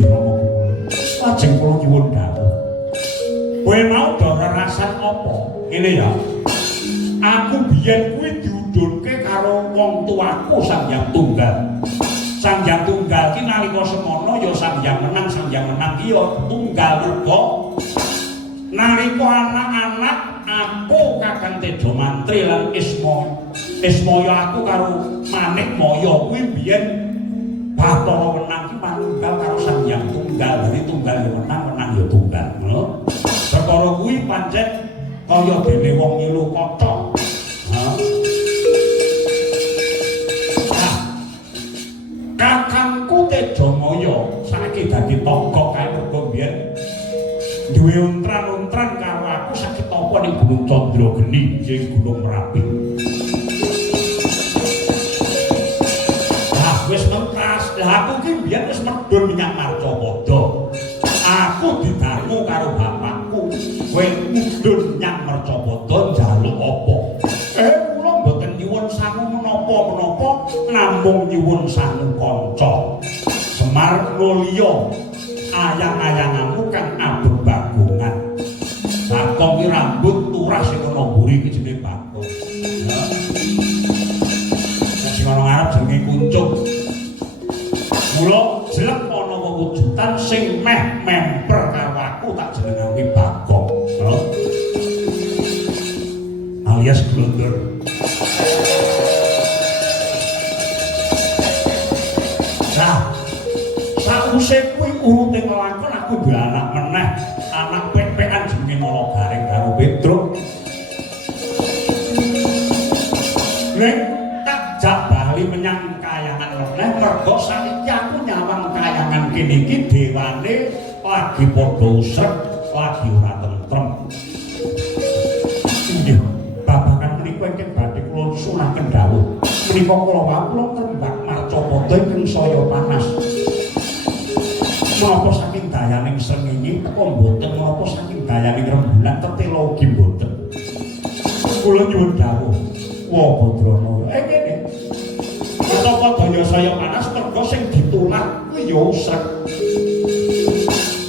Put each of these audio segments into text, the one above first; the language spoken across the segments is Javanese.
Inggih Rama. Lajeng kula nyuwun dawuh. Kowe mau do rerasan apa? Ngene ya. Aku biyen kuwi diudhunke karo wong tuaku Sang Hyang Tunggal. Sang Hyang Tunggal ki nalika semono ya Sang Hyang Menang ki ya tunggal merga nalika anak-anak aku Kakang Tejo Mantri lan Ismaya aku karo Manik Maya kuwi biyen Bathara Wenang ki manunggal karo Sang Hyang Tunggal. Dadi tunggal ya menang ya tunggal. Ngono. Perkara kuwi pancen kaya dene wong ngilu kaca. Kakangku Tejo Maya saiki dadi tangga kae mergo biyen duwe untran-untran karo aku sakit apa ning Gunung Candrageni ing Gunung Merapi. Wis mentas, aku ki biyen wis medhun menyang Marcapada. Aku didangu karo bapakku, kowe mudhun nyang Marcapada njaluk apa? Kula mboten nyuwun sangu menapa-menapa, namung nyuwun sangu kanca. Semar Nulya, ayang-ayanganmu kang abot bagongan. Bakong ki rambut turah sing ana mburi ki jenenge bakong. Nek sing ana ngarep jenenge kuncung. Mula jelek ana wewujudan sing meh memper karo aku tak jenengake Bagong. Alias glondor. Nah, sakwise kuwi urute kelakon aku duwe anak meneh, anak pek-pekan jenenge Nalagareng karo Petruk. Nek tak jak bali menyang kayangan meneh mergo saiki aku nyawang kayangan kene iki dewane lagi padha usrek, lagi ora tentrem. Inggih, babagan menika ingkang badhe kula sunaken dawuh. Menika kula wau trembak Marcapada ingkang saya panas. Menapa saking dayaning srengenge teka mboten, menapa saking dayaning rembulan tetela ugi mboten. Kula nyuwun dawuh, wa Badrana. Ngene. Menapa daya saya panas mergo sing ditulak kuwi ya usrek.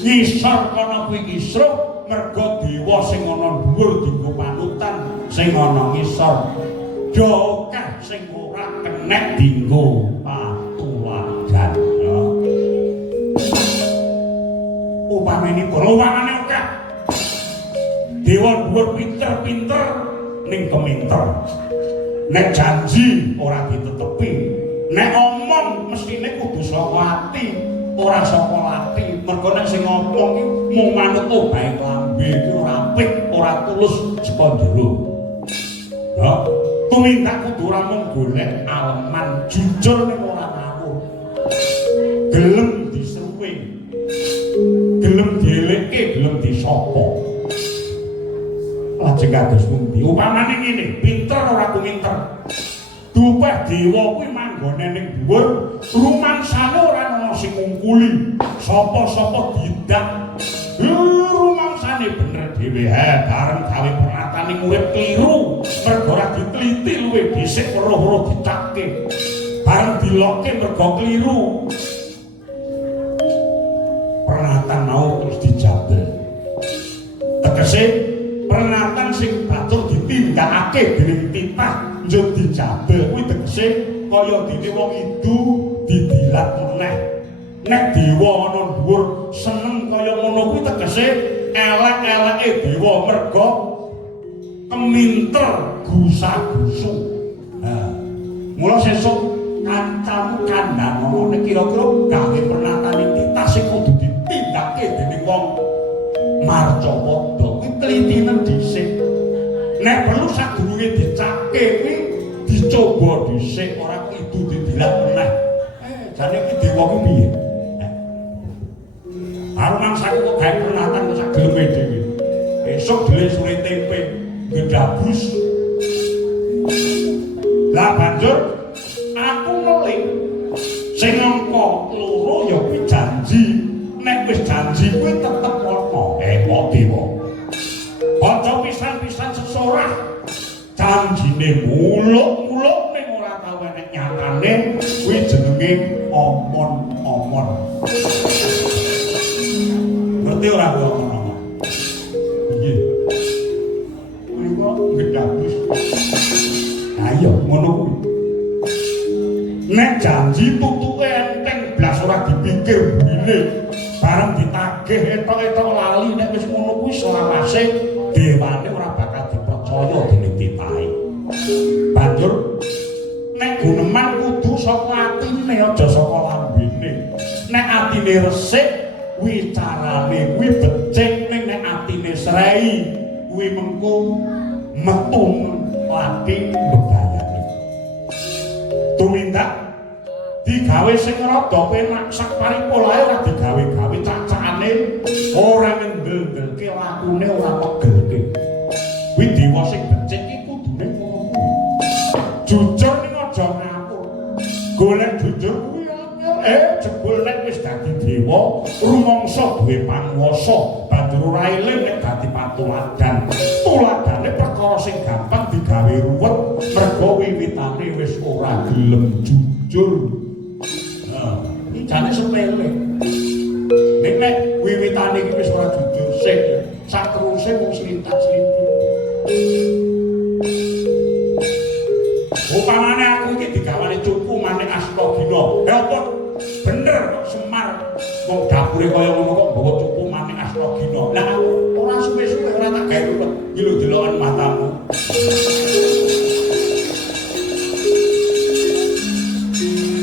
Ngisor kana kuwi kisruh mergo dewa sing ana dhuwur dienggo panutan, sing ana ngisor akeh sing ora kenek dienggo patulagan. Upamane ruwangane akeh. Dewa dhuwur pinter-pinter ning keminter. Nek janji ora ditetepi, nek omong mestine kudu saka ati, ora saka lati. Mergo nek sing ngomong ki mung manut obahe klambi iki ora apik, ora tulus saka jero. Ya, tumindak kudu ora mung golek aleman, jujur ning ora ngawur. Gelem diseruwe. Gelem dielekke, gelem disapa. Lajeng kados pundi? Upamane ngene, pinter ora kuminter. Dupeh dewa kuwi manggone ning dhuwur, rumangsane ora ana sing ngungkuli. Sapa-sapa didak. Rumangsane bener dhewe bareng gawe pernatane urip kliru. Mergo ora diteliti luwih dhisik weruh-weruh dicakke. Bareng dilokke mergo kliru. Pernatan mau terus dijabel. Tegese pernatan sing batur ditindakake dening titah njur dijabel kuwi tegese kaya dene wong idu didilat meneh. Nek dewa ana dhuwur seneng kaya ngono kuwi tegese elek-eleke dewa merga keminter gusa-gusu. Mula sesuk kancamu kandhane ngono kira-kira gawe pernatane titah sing kudu ditindakake dening wong Marcapada kuwi tlitinen dhisik. Nek perlu sadurunge dicakke kuwi dicoba dhisik ora kudu didilat meneh. Jane iki dewa kuwi piye? Karo mangsaku kok gawe pernatan kok sak geleme dhewe. Esuk dhewe sore tempe gedabus. Lah banjur aku ngeling sing angka loro ya kuwi janji. Nek wis janji kuwi tetep ana. Kok dewa. Aja pisan-pisan sesorah. Janjine muluk-muluk ning ora tau enek nyatane kuwi jenenge omon-omon. janji tutuke enteng blas ora dipikir bunine bareng ditagih etok-etok lali nek wis ngono kuwi selawase dewane ora bakal dipercaya dening titahe banjur nek guneman kudu saka atine aja saka lambene nek atine resik kuwi carane kuwi becik ning nek atine srei kuwi mengko metu lati bebayane tumindak digawe sing rada penak sak paripolahe ora digawe-gawe cacane ora ngendel-ndelke lakune ora pegelke kuwi dewa sing becik iki kudune ngono kuwi jujur ning aja ngapur golek jujur kuwi jebul nek wis dadi dewa rumangsa duwe panguwasa banjur ora eling nek dadi patuladan tuladane perkara sing gampang digawe ruwet mergo wiwitane wis ora gelem jujur iki jane sepele nek wiwitane iki wis ora jujur sing sateruse mung slintak-slintik upamane aku iki digawane cupu manik Astagina apa bener kok Semar wong dapure kaya ngono kok bawa cupu manik Astagina lah aku ora suwe-suwe ora tak gawe ruwet iki lho deloken matamu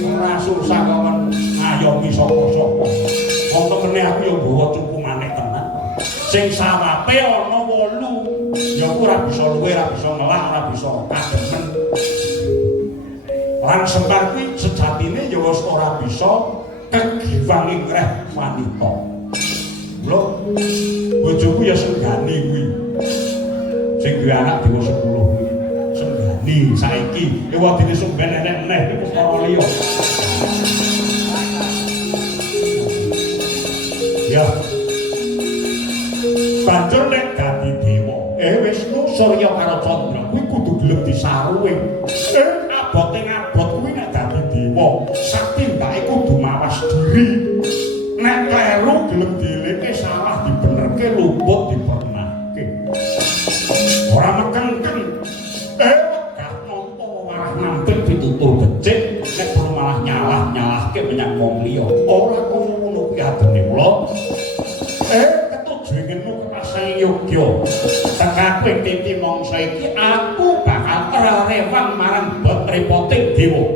ora susah kok ngayomi sapa-sapa wong temene aku yo bawa cupu manik tenan sing sawape ana 8 ya ora bisa luwe ora bisa ngelah ora bisa kademen lan Semar kuwi sejatine ya wis ora bisa kegiwang ingreh wanita. Lho, bojoku ya senggani kuwi. Sing duwe anak dewasa 10 kuwi. Senggani saiki ewadine sumben enek-enek iki perkara liya. Ya. Banjur nek dadi dewa, Wisnu Surya karo Candra kuwi kudu gelem disaruwe. Abote ngabot kuwi nek dadi dewa, sakti mbake kudu mawas diri. Nek kleru gelem dileke salah dibenerke luput dipernahke. Ora mekengken. Wegah nampa warah nampil ditutur becik, nek perlu malah nyalah-nyalahke menyang wong liya. Ora ngono kuwi adene kula. Ketujuanmu kepasang yogya. Tekape titi mongso iki aku bakal rewang marang bot repoting dewa.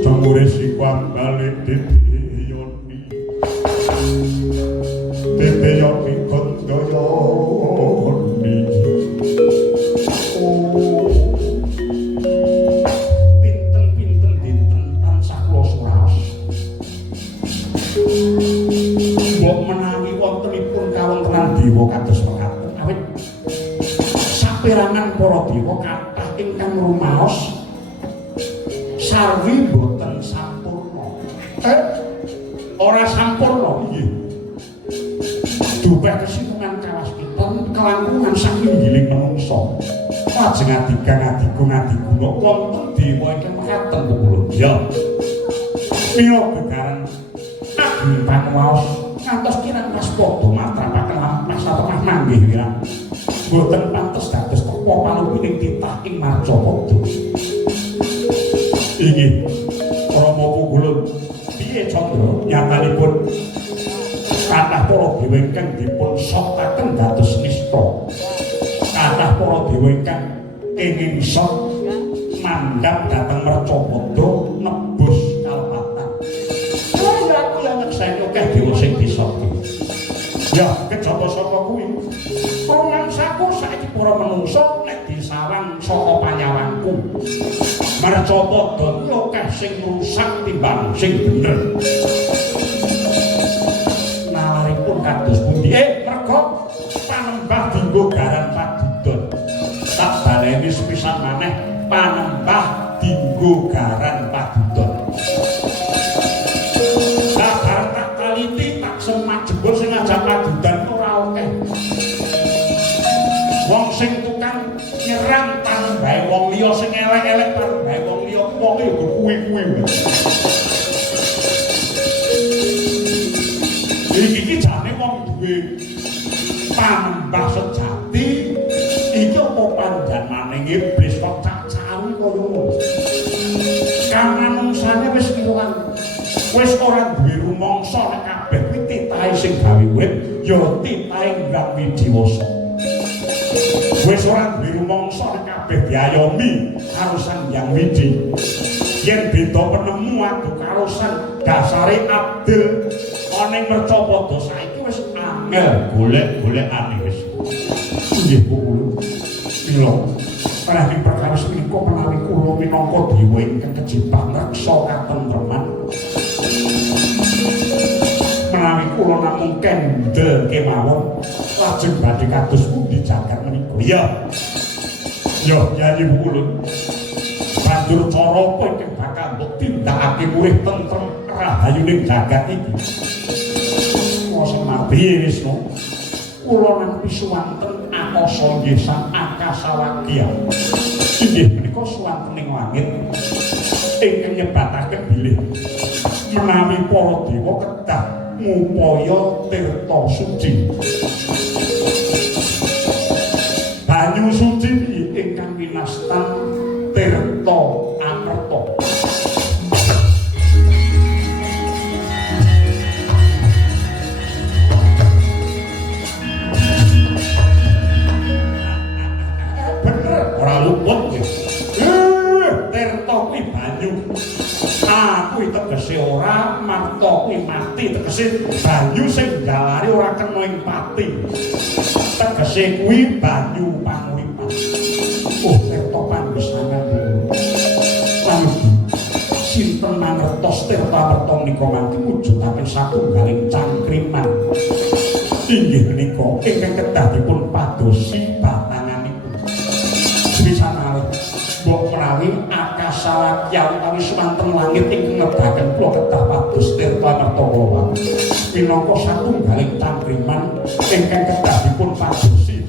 Jambure sikwang balik dipiyoni. Dipiyoni kondoyoni. Pinten-pinten dinten tansah kula suraos. Mbok menawi wontenipun kawontenan dewa kados mekaten awit saperangan para dewa kathah ingkang rumaos sarwi boten sampurna. Ora sampurna nggih. Dupeh kesinungan kawastitan kelangkungan sakinggiling manungsa. Lajeng adigang adiguna wonten dewa ingkang mekaten kula. Ya. Mila begaran ageng panwaos ngantos kirang waspada matrapaken lampah satemah manggih wirang. Boten pantes dados tepa paluwining titah ing Marcapada. Inggih Rama Punggulun piye Candra nyatanipun kathah para dewa ingkang dipun sokaken dados nista kathah para dewa ingkang kenging sok mandhap dhateng Marcapada nebus kalpatan kaya aku yang nyekseni akeh dewa sing disoki ya kejaba saka kuwi rumangsaku saiki para manungsa nek disawang saka panyawangku Marcapada akeh sing rusak timbang sing bener. Nalaripun kados pundi? Merga panembah dinggo garan padudon. Tak baleni sepisan maneh panembah dinggo garan padudon. Kabar tak kaliti tak semak jebul sing ngajak padudon ora akeh. Wong sing tukang nyerang panembahe wong liya sing elek-elek panembahe wong liya wong e yo kuwi-kuwi. iki jane wong duwe panembah sejati iki apa panjenengane iblis kok cacawi kaya ngono. Kamanungsane wis kiruan wis ora duwe rumangsa nek kabeh kuwi titahe sing gawe wit ya titahe Hyang Widiwasa. Wis ora duwe rumangsa nek kabeh diayomi karo Sang Hyang Widi. Yen beda penemu adu karo sang dasare Abdul ana ing Mercapada saiki wis angel golek-golekane wis. Nggih Bu. Mila Prawi perkara menika menawi kula minangka dewa ingkang kejebak reksa katentreman. Menawi kula namung kendel kemawon lajeng badhe kados pundi jagat menika. Ya. Ya, Yayi Ulun. Banjur cara apa ingkang bakal mbok tindakake murih tentrem rahayuning jagat iki. Kosong nabi Wisnu. Kula nampi suwanten akasa nggih sang Akasawagya. Inggih menika suwantening langit ingkang nyebataken bilih menawi para dewa kedah ngupaya tirta suci. Banyu suci ingkang winastan tirta amerta. Ora luput ya. Tirta kuwi banyu. Kuwi tegese ora, marta kuwi mati, tegese banyu sing galare ora kena ing pati. Tegese kuwi banyu panguripan. Oh, tirta panggesangan. Lan sinten mangertos tirta merta menika mangke mujudaken satunggaling cangkriman. Inggih menika ingkang kedah dipun padosi batanganipun. Sepisanane mbok menawi Akasawagya utawi sumanten langit ingkang ngebaken kula kedah pados tirta merta kula. Minangka satunggaling cangkriman ingkang kedah dipun padosi